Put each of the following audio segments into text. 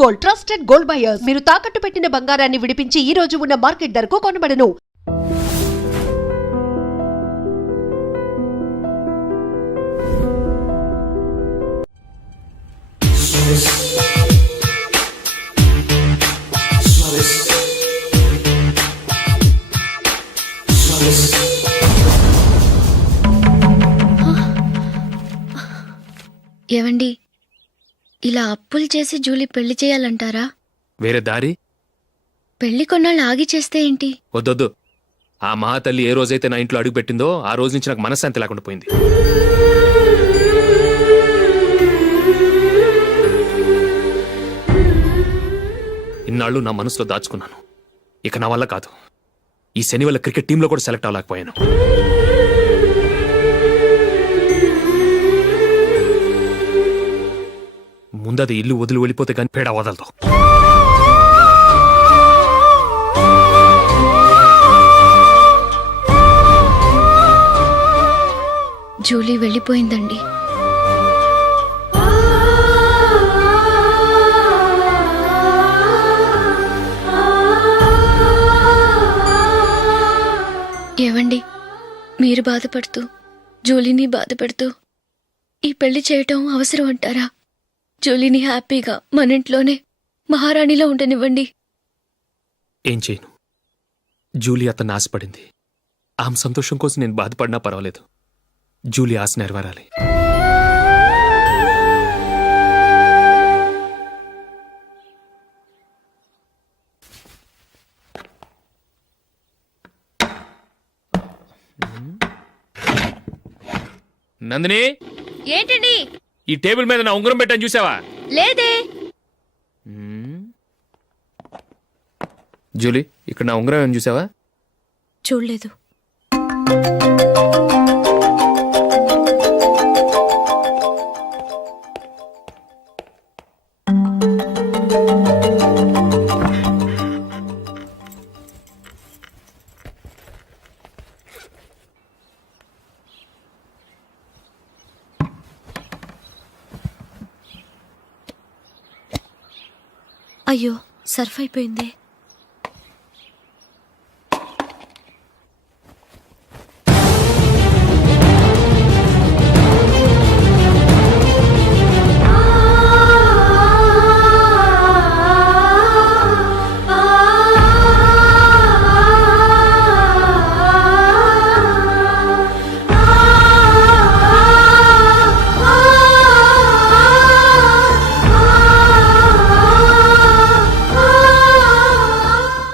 Gold, trusted gold buyers. మీరు తాకట్టు పెట్టిన బంగారాన్ని విడిపించి ఈ రోజు ఉన్న మార్కెట్ ధరకు కొనబడను. ఏవండి, ఇలా అప్పులు చేసి జూలీ పెళ్లి చేయాలంటారా? వేరే దారి? పెళ్లి కొన్నాళ్ళు ఆగి చేస్తే ఏంటి? వద్దొద్దు. ఆ మహాతల్లి ఏ రోజైతే నా ఇంట్లో అడుగు పెట్టిందో ఆ రోజు నుంచి నాకు మనశ్శాంతి లేకుండా పోయింది. ఇన్నాళ్ళు నా మనసులో దాచుకున్నాను. ఇక నా వల్ల కాదు. ఈ శని వల్ల క్రికెట్ టీంలో కూడా సెలెక్ట్ అవ్వలేకపోయాను. ముందది ఇల్లు వదిలి వెళ్ళిపోతే కానీ పేడ వదలదు. జూలీ వెళ్ళిపోయిందండి. ఏవండి, మీరు బాధపడుతూ జూలీని బాధపెడుతూ ఈ పెళ్లి చేయటం అవసరం అంటారా? జూలీని హ్యాపీగా మన ఇంట్లోనే మహారాణిలో ఉండనివ్వండి. ఏం చేయను? జూలీ అతన్ని ఆశపడింది. ఆమె సంతోషం కోసం నేను బాధపడినా పర్వాలేదు. జూలీ ఆశ నెరవేరాలి. నందిని, ఏంటండి? ఈ టేబుల్ మీద నా ఉంగరం పెట్టని చూసావా? లేదే. జూలీ, ఇక్కడ నా ఉంగరం ఏమని చూసావా? చూడలేదు. అయ్యో, సర్ఫ్ అయిపోయింది.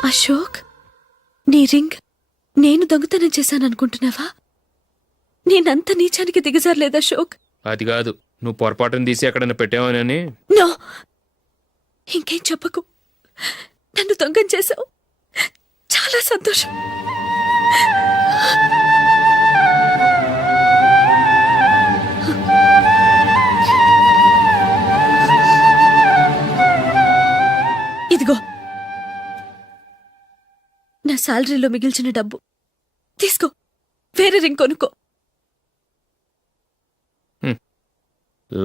అశోక్, నీ రింగ్ నేను దొంగతనం చేశాననుకుంటున్నావా? నేనంత నీచానికి దిగజారలేదు అశోక్. అది కాదు, నువ్వు పొరపాటును తీసి ఎక్కడన్నా పెట్టావని. నో, ఇంకేం చెప్పకు. నన్ను దొంగం చేశావు. చాలా సంతోషం. ఇదిగో నా శాలరీలో మిగిల్చిన డబ్బు తీసుకో. వేరే రింగ్ కొనుక్కో.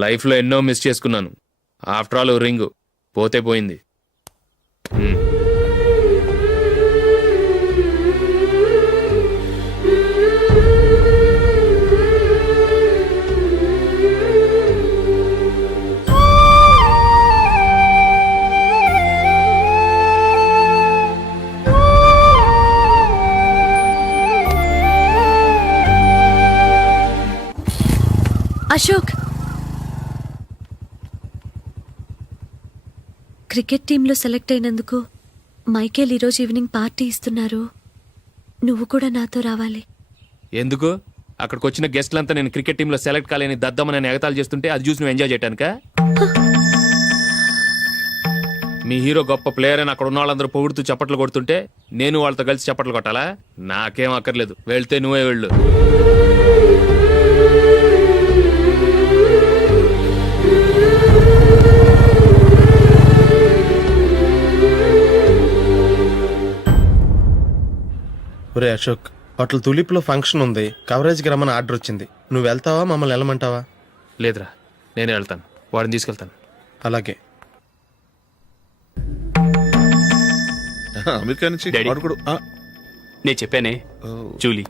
లైఫ్లో ఎన్నో మిస్ చేసుకున్నాను. ఆఫ్టర్ ఆల్ రింగ్ పోతే పోయింది. అశోక్, క్రికెట్ టీంలో సెలెక్ట్ అయినందుకు మైకేల్ ఈరోజు ఈవినింగ్ పార్టీ ఇస్తున్నారు. నువ్వు కూడా నాతో రావాలి. ఎందుకు? అక్కడికి వచ్చిన గెస్ట్లంతా నేను క్రికెట్ టీంలో సెలెక్ట్ కాలేని దద్దమని ఎగతాలు చేస్తుంటే అది చూసి నువ్వు ఎంజాయ్ చేయటానిక? మీ హీరో గొప్ప ప్లేయర్ అని అక్కడ ఉన్న వాళ్ళందరూ పొగుడుతూ చప్పట్లు కొడుతుంటే నేను వాళ్ళతో కలిసి చప్పట్లు కొట్టాలా? నాకేం అక్కర్లేదు. వెళ్తే నువ్వే వెళ్ళు. ఒరే అశోక్, హోటల్ తులిప్లో ఫంక్షన్ ఉంది. కవరేజ్కి రమ్మని ఆర్డర్ వచ్చింది. నువ్వు వెళ్తావా, మమ్మల్ని వెళ్ళమంటావా? లేదురా, నేనే వెళ్తాను. వాడిని తీసుకెళ్తాను. అలాగే. అమెరికా నుంచి డాడీ. వాడు కూడా నేను చెప్పానే Julie.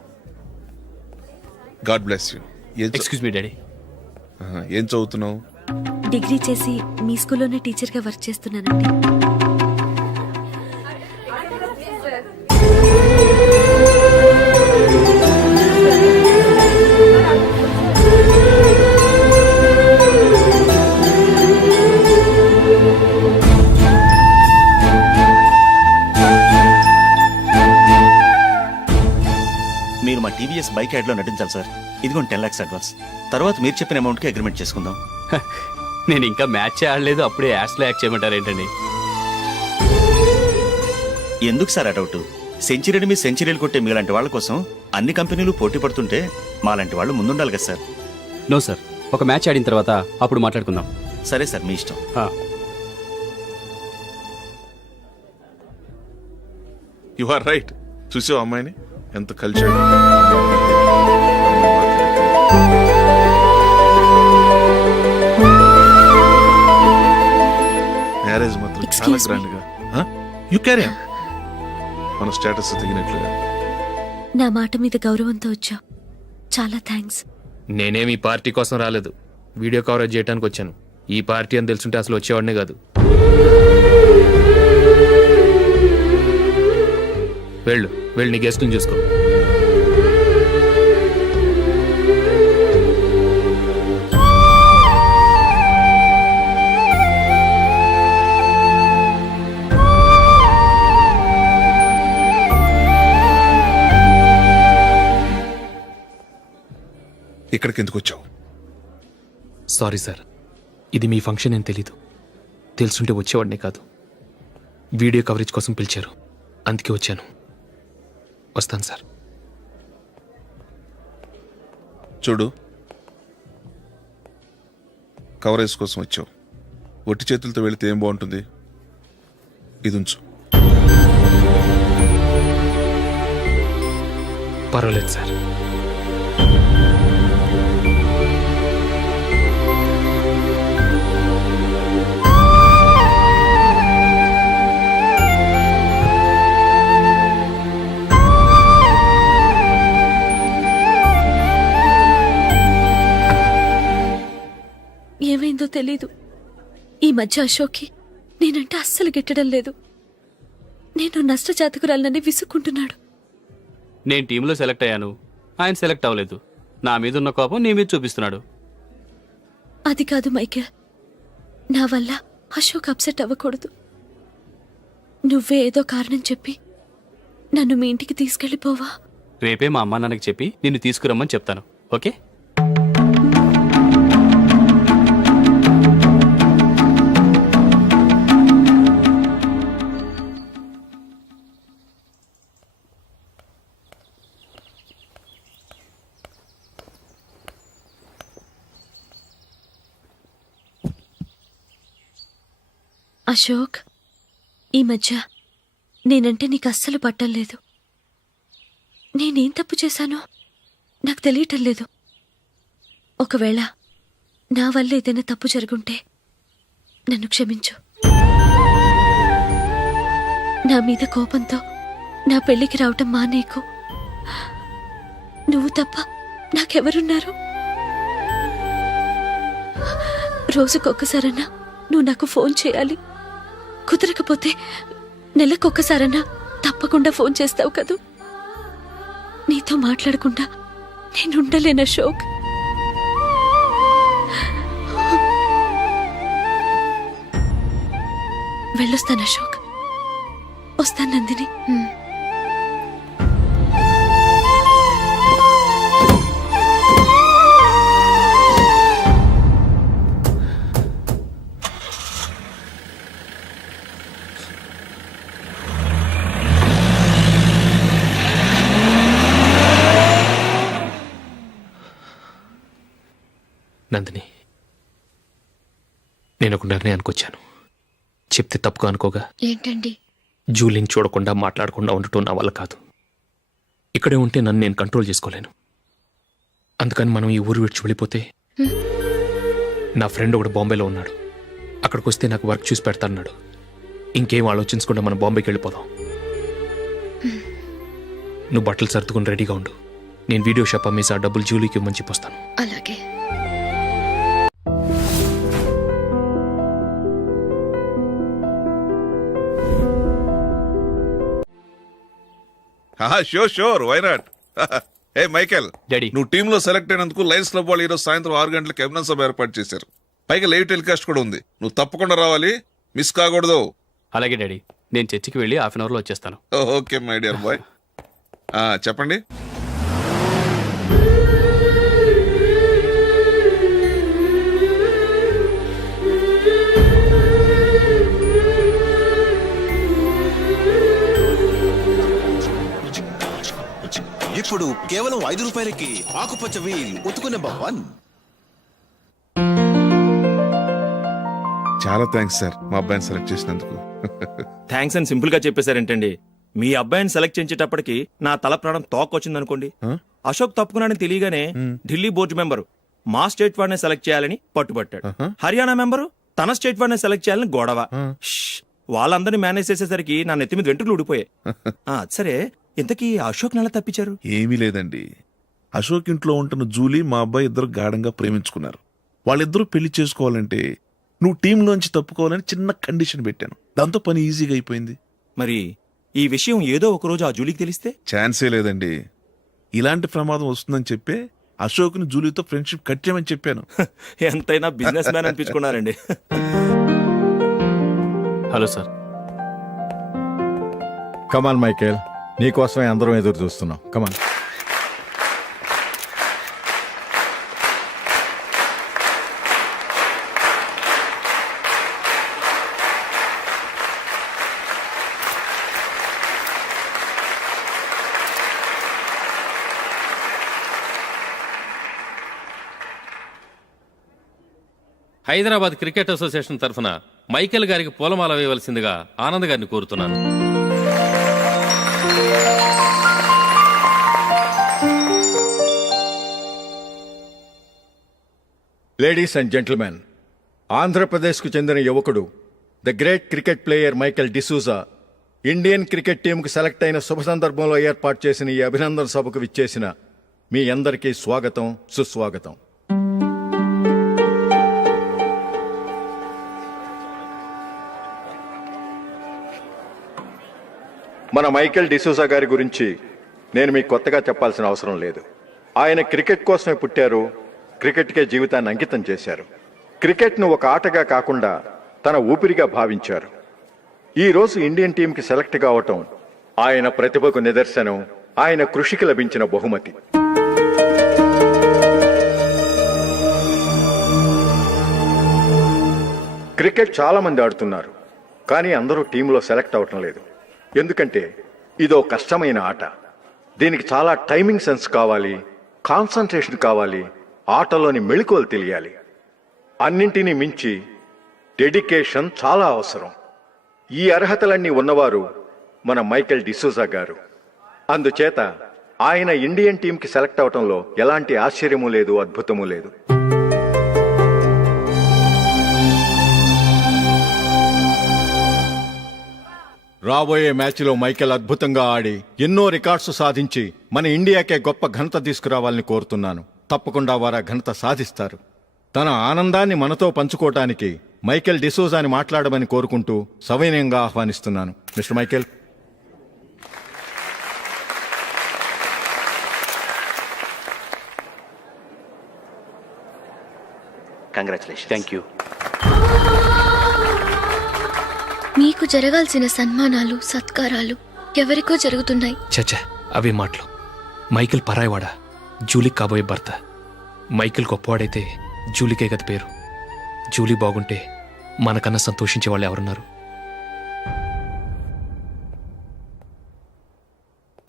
God bless you. Excuse me daddy. ఏం చదువుతున్నావు? డిగ్రీ చేసి మీ స్కూల్లోనే టీచర్గా వర్క్ చేస్తున్నానండి. మీరు మా టీవీఎస్ బైక్ యాడ్లో నటించాలి సార్. ఇదిగోండి 10 lakhs అడ్వాన్స్. తర్వాత మీరు చెప్పిన అమౌంట్కి అగ్రిమెంట్ చేసుకుందాం. నేను ఇంకా మ్యాచ్ ఆడలేదు, అప్పుడే యాడ్స్లో యాక్ట్ చేయమంటారు ఏంటండి? ఎందుకు సార్ ఆ డౌట్? సెంచరీని మీ సెంచరీలు కొట్టే మీలాంటి వాళ్ళ కోసం అన్ని కంపెనీలు పోటీ పడుతుంటే మాలాంటి వాళ్ళు ముందుండాలి కదా సార్. నో సార్, ఒక మ్యాచ్ ఆడిన తర్వాత అప్పుడు మాట్లాడుకుందాం. సరే సార్, మీ ఇష్టం. You are right. చూసావు అమ్మాయిని ఎంత కలిసాడు. మ్యారేజ్ మాత్రం చాలా Excuse me. గ్రాండ్ గా. You carry on. మన స్టేటస్ తగినట్లుగా. నా మాట మీద గౌరవంతో వచ్చావు. చాలా థ్యాంక్స్. నేనేమి ఈ పార్టీ కోసం రాలేదు, వీడియో కవరేజ్ చేయడానికి వచ్చాను. ఈ పార్టీ అని తెలుసుంటే అసలు వచ్చేవాడినే కాదు. వెళ్ళు వెళ్ళి నీ గెస్ట్ని చూసుకో. ఇక్కడికి ఎందుకు వచ్చావు? సారీ సార్, ఇది మీ ఫంక్షన్ అని తెలీదు. తెలుసుంటే వచ్చేవాడినే కాదు. వీడియో కవరేజ్ కోసం పిలిచారు, అందుకే వచ్చాను. వస్తాను సార్. చూడు, కవరేజ్ కోసం వచ్చావు. ఒట్టి చేతులతో వెళితే ఏం బాగుంటుంది? ఇది ఉంచు. పర్వాలేదు సార్. ఏమైందో తెలీదు. ఈ మధ్య అశోక్కి నేనంటే అస్సలు గిట్టడం లేదు. నేను నష్టజాతకురాలనని విసుక్కుంటున్నాడు. నేను టీంలో సెలెక్ట్ అయ్యాను, ఆయన సెలెక్ట్ అవ్వలేదు. నా మీద ఉన్న కోపం నీ మీద చూపిస్తున్నాడు. అది కాదు మైకేల్, నా వల్ల అశోక్ అప్సెట్ అవ్వకూడదు. నువ్వే ఏదో కారణం చెప్పి నన్ను మీ ఇంటికి తీసుకెళ్ళిపోవా? రేపే మా అమ్మ నాన్నకి చెప్పి నిన్ను తీసుకురమ్మని చెప్తాను. ఓకే? అశోక్, ఈ మధ్య నేనంటే నీకు అస్సలు పట్టం లేదు. నేనేం తప్పు చేశానో నాకు తెలియటం లేదు. ఒకవేళ నా వల్ల ఏదైనా తప్పు జరుగుంటే నన్ను క్షమించు. నా మీద కోపంతో నా పెళ్లికి రావటం మానేకు. నువ్వు తప్ప నాకెవరున్నారు? రోజుకొక్కసారన్నా నువ్వు నాకు ఫోన్ చేయాలి. కుదరకపోతే నెలకొక్కసారన్నా తప్పకుండా ఫోన్ చేస్తావు కదూ. నీతో మాట్లాడకుండా నేనుండలేను అశోక్. వెళ్ళొస్తాను అశోక్. వస్తాను నందిని. నందిని, నేను ఒక నిర్ణయానికి వచ్చాను. చెప్తే తప్పుగా అనుకోగా. ఏంటండి? జూలీని చూడకుండా మాట్లాడకుండా ఉండటం నా వల్ల కాదు. ఇక్కడే ఉంటే నన్ను నేను కంట్రోల్ చేసుకోలేను. అందుకని మనం ఈ ఊరు విడిచి వెళ్ళిపోతే, నా ఫ్రెండ్ ఒకడు బాంబేలో ఉన్నాడు, అక్కడికి వస్తే నాకు వర్క్ చూసి పెడతాన్నాడు. ఇంకేం ఆలోచించకుండా మనం బాంబేకి వెళ్ళిపోదాం. నువ్వు బట్టలు సర్దుకుని రెడీగా ఉండు. నేను వీడియో షాప్ అమ్మేసి ఆ డబ్బులు జూలీకి ఇవ్వమని చెప్పొస్తాను. అలాగే. Sure why not. Hey Michael, daddy. నువ్వు టీంలో సెలెక్ట్ అయినందుకు లయన్స్ క్లబ్ వాళ్ళు ఈరోజు సాయంత్రం 6 గంటలకు అభినందన సభ ఏర్పాటు చేశారు. పైగా లైవ్ టెలికాస్ట్ కూడా ఉంది. నువ్వు తప్పకుండా రావాలి, మిస్ కాకూడదు. అలాగే డాడీ, నేను చర్చికి వెళ్ళి హాఫ్ అన్ అవర్లో వచ్చేస్తాను. Okay my dear bye. చెప్పండి. ఇప్పుడు కేవలం 5 రూపాయలకి ఆకుపచ్చ వీల్ ఉతుకు నెంబర్ 1. చాలా థ్యాంక్స్ సార్ మా అబ్బాయిని సెలెక్ట్ చేసినందుకు. థ్యాంక్స్ అని సింపుల్ గా చెప్పేశారేంటండి. మీ అబ్బాయిని సెలెక్ట్ చేసేటప్పటికి నా తల ప్రాణం తోకొచ్చిందనుకోండి. అశోక్ తప్పుకున్నాడని తెలియగానే ఢిల్లీ బోర్డు మెంబరు మా స్టేట్ వాడిని సెలెక్ట్ చేయాలని పట్టుబట్టాడు. హర్యానా మెంబరు తన స్టేట్ వాడిని సెలెక్ట్ చేయాలని గొడవ. వాళ్ళందరినీ మేనేజ్ చేసేసరికి నా నెత్తి మీద వెంట్రుకలు ఊడిపోయాయి. సరే, ఇంతకీ అశోక్ నెల తప్పించారు? ఏమీ లేదండి. అశోక్ ఇంట్లో ఉంటున్న జూలీ మా అబ్బాయి ఇద్దరు గాఢంగా ప్రేమించుకున్నారు. వాళ్ళిద్దరూ పెళ్లి చేసుకోవాలంటే నువ్వు టీంలోంచి తప్పుకోవాలని చిన్న కండిషన్ పెట్టాను. దాంతో పని ఈజీగా అయిపోయింది. మరి ఈ విషయం ఏదో ఒక రోజు ఆ జూలీకి తెలిస్తే? ఛాన్సే లేదండి. ఇలాంటి ప్రమాదం వస్తుందని చెప్పే అశోక్ని జూలీతో ఫ్రెండ్షిప్ కట్ చేయమని చెప్పాను. ఎంతైనా బిజినెస్ మ్యాన్ అనిపించుకున్నారండి. Hello sir. కమాన్ మైకేల్, నీకోసమే అందరం ఎదురు చూస్తున్నాం. కమాన్. హైదరాబాద్ క్రికెట్ అసోసియేషన్ తరఫున మైకేల్ గారికి పూలమాల వేయవలసిందిగా ఆనంద్ గారిని కోరుతున్నాను. లేడీస్ అండ్ జెంటిల్మెన్, ఆంధ్రప్రదేశ్కు చెందిన యువకుడు the great cricket player Michael D'Souza Indian cricket టీంకు సెలెక్ట్ అయిన శుభ సందర్భంలో ఏర్పాటు చేసిన ఈ అభినందన సభకు విచ్చేసిన మీ అందరికీ స్వాగతం, సుస్వాగతం. మన మైకేల్ డిసూజా గారి గురించి నేను మీకు కొత్తగా చెప్పాల్సిన అవసరం లేదు. ఆయన క్రికెట్ కోసమే పుట్టారు, క్రికెట్కే జీవితాన్ని అంకితం చేశారు. క్రికెట్ను ఒక ఆటగా కాకుండా తన ఊపిరిగా భావించారు. ఈరోజు ఇండియన్ టీంకి సెలెక్ట్ కావటం ఆయన ప్రతిభకు నిదర్శనం, ఆయన కృషికి లభించిన బహుమతి. క్రికెట్ చాలా మంది ఆడుతున్నారు, కానీ అందరూ టీంలో సెలెక్ట్ అవటం లేదు. ఎందుకంటే ఇదో కష్టమైన ఆట. దీనికి చాలా టైమింగ్ సెన్స్ కావాలి, కాన్సంట్రేషన్ కావాలి, ఆటలోని మెళకువలు తెలియాలి. అన్నింటినీ మించి డెడికేషన్ చాలా అవసరం. ఈ అర్హతలన్నీ ఉన్నవారు మన మైకేల్ డిసూజా గారు. అందుచేత ఆయన ఇండియన్ టీంకి సెలెక్ట్ అవటంలో ఎలాంటి ఆశ్చర్యమూ లేదు, అద్భుతమూ లేదు. రాబోయే మ్యాచ్లో మైకేల్ అద్భుతంగా ఆడి ఎన్నో రికార్డ్స్ సాధించి మన ఇండియాకే గొప్ప ఘనత తీసుకురావాలని కోరుతున్నాను. తప్పకుండా వారు ఘనత సాధిస్తారు. తన ఆనందాన్ని మనతో పంచుకోవటానికి మైకేల్ డిసూజాని మాట్లాడమని కోరుకుంటూ సవినయంగా ఆహ్వానిస్తున్నాను. Mister Michael. Congratulation. Thank you. మీకు జరగాల్సిన సన్మానాలు, సత్కారాలు ఎవరికో జరుగుతున్నాయి. చచ్చా, అవే మాటలు. మైకేల్ పరాయివాడా, జూలీకి కాబోయే భర్త. మైకేల్ గొప్పవాడైతే జూలీకే గత పేరు. జూలీ బాగుంటే మనకన్నా సంతోషించే వాళ్ళు ఎవరున్నారు?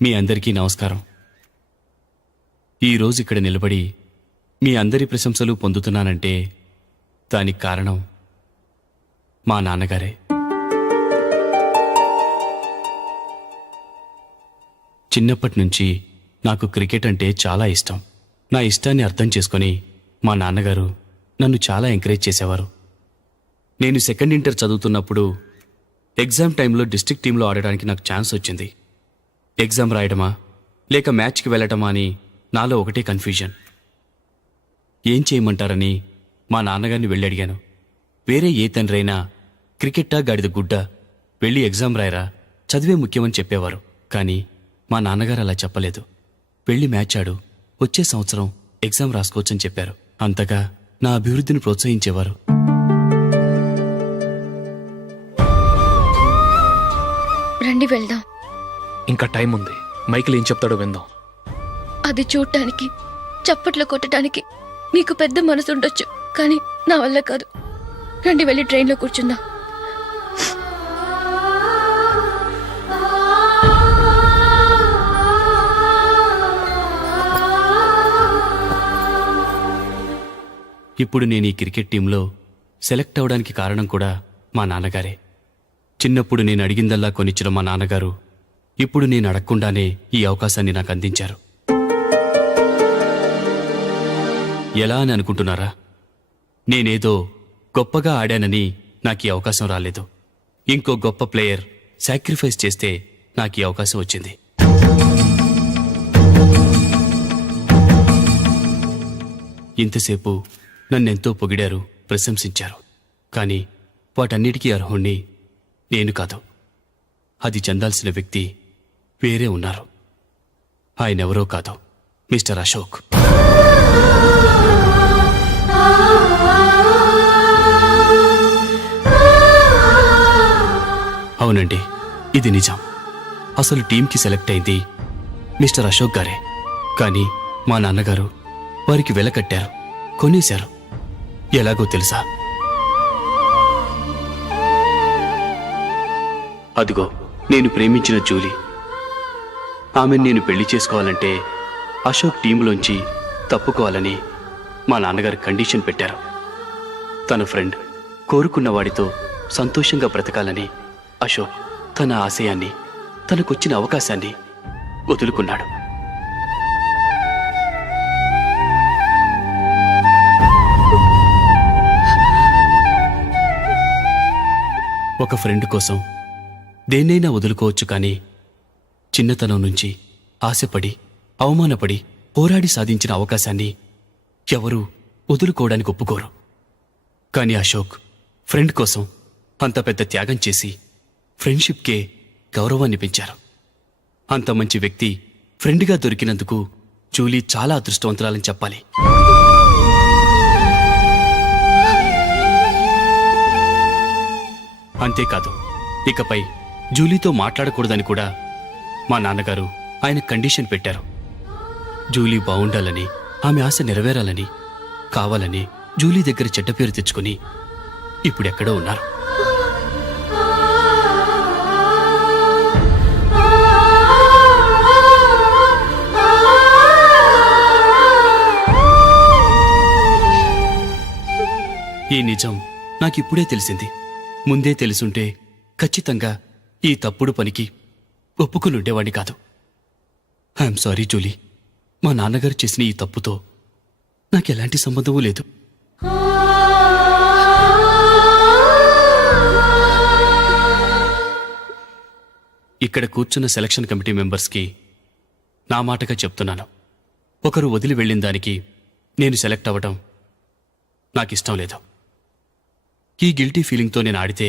మీ అందరికీ నమస్కారం. ఈరోజు ఇక్కడ నిలబడి మీ అందరి ప్రశంసలు పొందుతున్నానంటే దానికి కారణం మా నాన్నగారే. చిన్నప్పటి నుంచి నాకు క్రికెట్ అంటే చాలా ఇష్టం. నా ఇష్టాన్ని అర్థం చేసుకొని మా నాన్నగారు నన్ను చాలా ఎంకరేజ్ చేసేవారు. నేను సెకండ్ ఇంటర్ చదువుతున్నప్పుడు ఎగ్జామ్ టైంలో డిస్ట్రిక్ట్ టీంలో ఆడడానికి నాకు ఛాన్స్ వచ్చింది. ఎగ్జామ్ రాయడమా, లేక మ్యాచ్కి వెళ్ళటమా అని నాలో ఒకటే కన్ఫ్యూజన్. ఏం చేయమంటారని మా నాన్నగారిని వెళ్ళి అడిగాను. వేరే ఏ తండ్రైనా క్రికెట్టా గాడిద గుడ్డ, వెళ్ళి ఎగ్జామ్ రాయరా, చదివే ముఖ్యమని చెప్పేవారు. కానీ మా నాన్నగారు అలా చెప్పలేదు. వెళ్ళి మ్యాచ్ ఆడు, వచ్చే సంవత్సరం ఎగ్జామ్ రాసుకోవచ్చని చెప్పారు. అంతగా నా అభివృద్ధిని ప్రోత్సహించేవారు. రండి వెళ్దాం. ఇంకా టైం ఉంది. మైకిల్ ఏం చెప్తాడో విందాం. అది చూడటానికి, చప్పట్లు కొట్టడానికి మీకు పెద్ద మనసు ఉండొచ్చు, కానీ నా వల్ల కాదు. రండి వెళ్ళి ట్రైన్లో కూర్చుందాం. ఇప్పుడు నేను ఈ క్రికెట్ టీంలో సెలెక్ట్ అవడానికి కారణం కూడా మా నాన్నగారే. చిన్నప్పుడు నేను అడిగిందల్లా కొనిచ్చిన మా నాన్నగారు ఇప్పుడు నేను అడగకుండానే ఈ అవకాశాన్ని నాకు అందించారు. ఎలా అని అనుకుంటున్నారా? నేనేదో గొప్పగా ఆడానని నాకు ఈ అవకాశం రాలేదు. ఇంకో గొప్ప ప్లేయర్ సాక్రిఫైస్ చేస్తే నాకు ఈ అవకాశం వచ్చింది. ఇంతసేపు నన్నెంతో పొగిడారు, ప్రశంసించారు. కానీ వాటన్నిటికీ అర్హుణ్ణి నేను కాదు. అది చెందాల్సిన వ్యక్తి వేరే ఉన్నారు. ఆయనెవరో కాదు, మిస్టర్ అశోక్. అవునండి, ఇది నిజం. అసలు టీంకి సెలెక్ట్ అయింది మిస్టర్ అశోక్ గారే. కానీ మా నాన్నగారు వారికి వెల కట్టారు, కొనేశారు. ఎలాగో తెలుసా? అదిగో నేను ప్రేమించిన జూలీ. ఆమెను నేను పెళ్లి చేసుకోవాలంటే అశోక్ టీంలోంచి తప్పుకోవాలని మా నాన్నగారు కండిషన్ పెట్టారు. తన ఫ్రెండ్ కోరుకున్న వాడితో సంతోషంగా బ్రతకాలని అశోక్ తన ఆశయాన్ని, తనకొచ్చిన అవకాశాన్ని వదులుకున్నాడు. ఒక ఫ్రెండ్ కోసం దేన్నైనా వదులుకోవచ్చు, కానీ చిన్నతనం నుంచి ఆశపడి, అవమానపడి, పోరాడి సాధించిన అవకాశాన్ని ఎవరూ వదులుకోవడానికి ఒప్పుకోరు. కానీ అశోక్ ఫ్రెండ్ కోసం అంత పెద్ద త్యాగం చేసి ఫ్రెండ్షిప్కే గౌరవాన్ని పెంచారు. అంత మంచి వ్యక్తి ఫ్రెండ్గా దొరికినందుకు జూలీ చాలా అదృష్టవంతురాలని చెప్పాలి. అంతేకాదు, ఇకపై జూలీతో మాట్లాడకూడదని కూడా మా నాన్నగారు ఆయన కండిషన్ పెట్టారు. జూలీ బాగుండాలని, ఆమె ఆశ నెరవేరాలని, కావాలని జూలీ దగ్గర చెడ్డ పేరు తెచ్చుకుని ఇప్పుడెక్కడో ఉన్నారు. ఈ నిజం నాకిప్పుడే తెలిసింది. ముందే తెలుసుంటే ఖచ్చితంగా ఈ తప్పుడు పనికి ఒప్పుకుని ఉండేవాడిని కాదు. I'm sorry Julie. మా నాన్నగారు చేసిన ఈ తప్పుతో నాకెలాంటి సంబంధమూ లేదు. ఇక్కడ కూర్చున్న సెలక్షన్ కమిటీ మెంబర్స్కి నా మాటగా చెప్తున్నాను. ఒకరు వదిలి వెళ్ళిన దానికి నేను సెలెక్ట్ అవ్వడం నాకిష్టం లేదు. ఈ గిల్టీ ఫీలింగ్తో నేను ఆడితే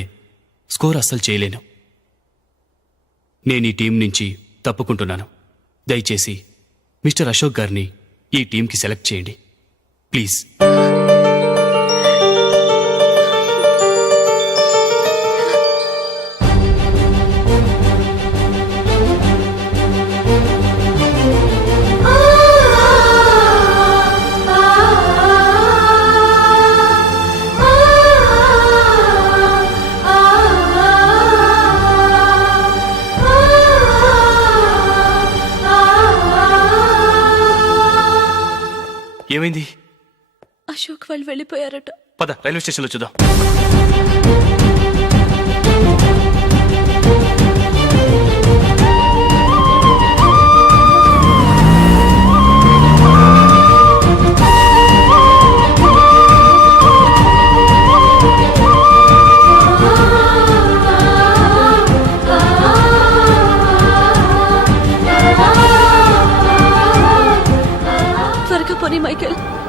స్కోర్ అస్సలు చేయలేను. నేను ఈ టీం నుంచి తప్పుకుంటున్నాను. దయచేసి మిస్టర్ అశోక్ గారిని ఈ టీంకి సెలెక్ట్ చేయండి ప్లీజ్. ఏమైంది? అశోక్ వాళ్ళు వెళ్ళిపోయారట. పద రైల్వే స్టేషన్లో చూద్దాం.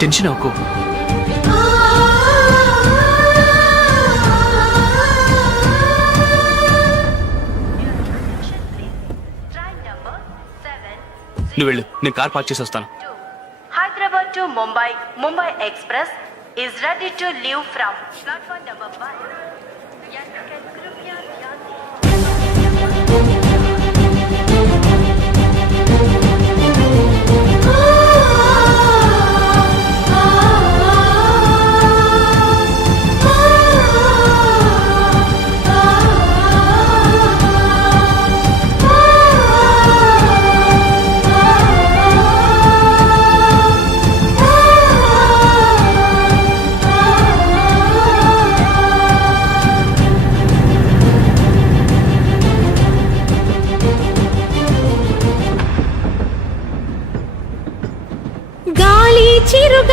టెన్షన్ అవ్వకు. నువ్వు వెళ్ళు, నేను కార్ పార్క్ చేసి వస్తాను. Hyderabad to Mumbai, Mumbai Express is ready to leave from platform number 1. గాలి చిరుగా